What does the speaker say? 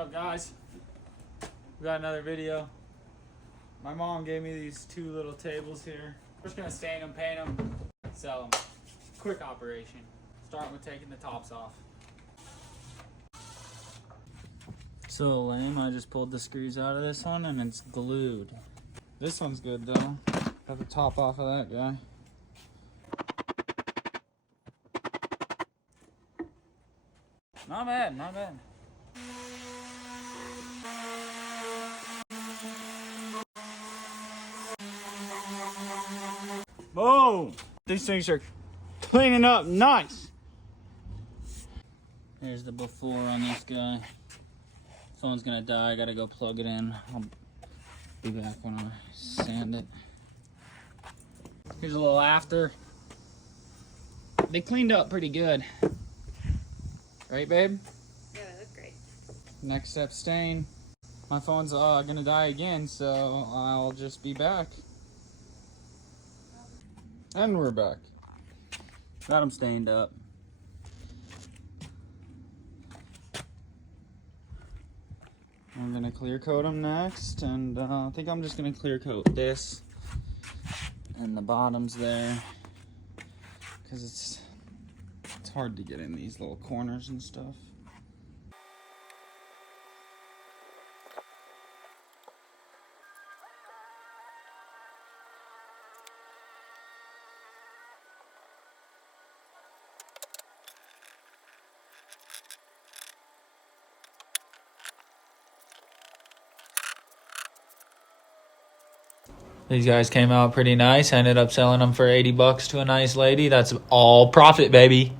up, guys? We got another video. My mom gave me these two little tables here. We're just gonna stain them, paint them, sell them. Quick operation. Starting with taking the tops off. So lame, I just pulled the screws out of this one and it's glued. This one's good though. Got the top off of that guy. Not bad, not bad. Boom! These things are cleaning up nice. There's the before on this guy. Phone's gonna die, I gotta go plug it in. I'll be back when I sand it. Here's a little after. They cleaned up pretty good. Right, babe? Yeah, they look great. Next step, stain. My phone's gonna die again, so I'll just be back. And we're back. Got them stained up. I'm gonna clear coat them next, and I think I'm just gonna clear coat this and the bottoms there, because it's hard to get in these little corners and stuff. These guys came out pretty nice. I ended up selling them for $80 to a nice lady. That's all profit, baby.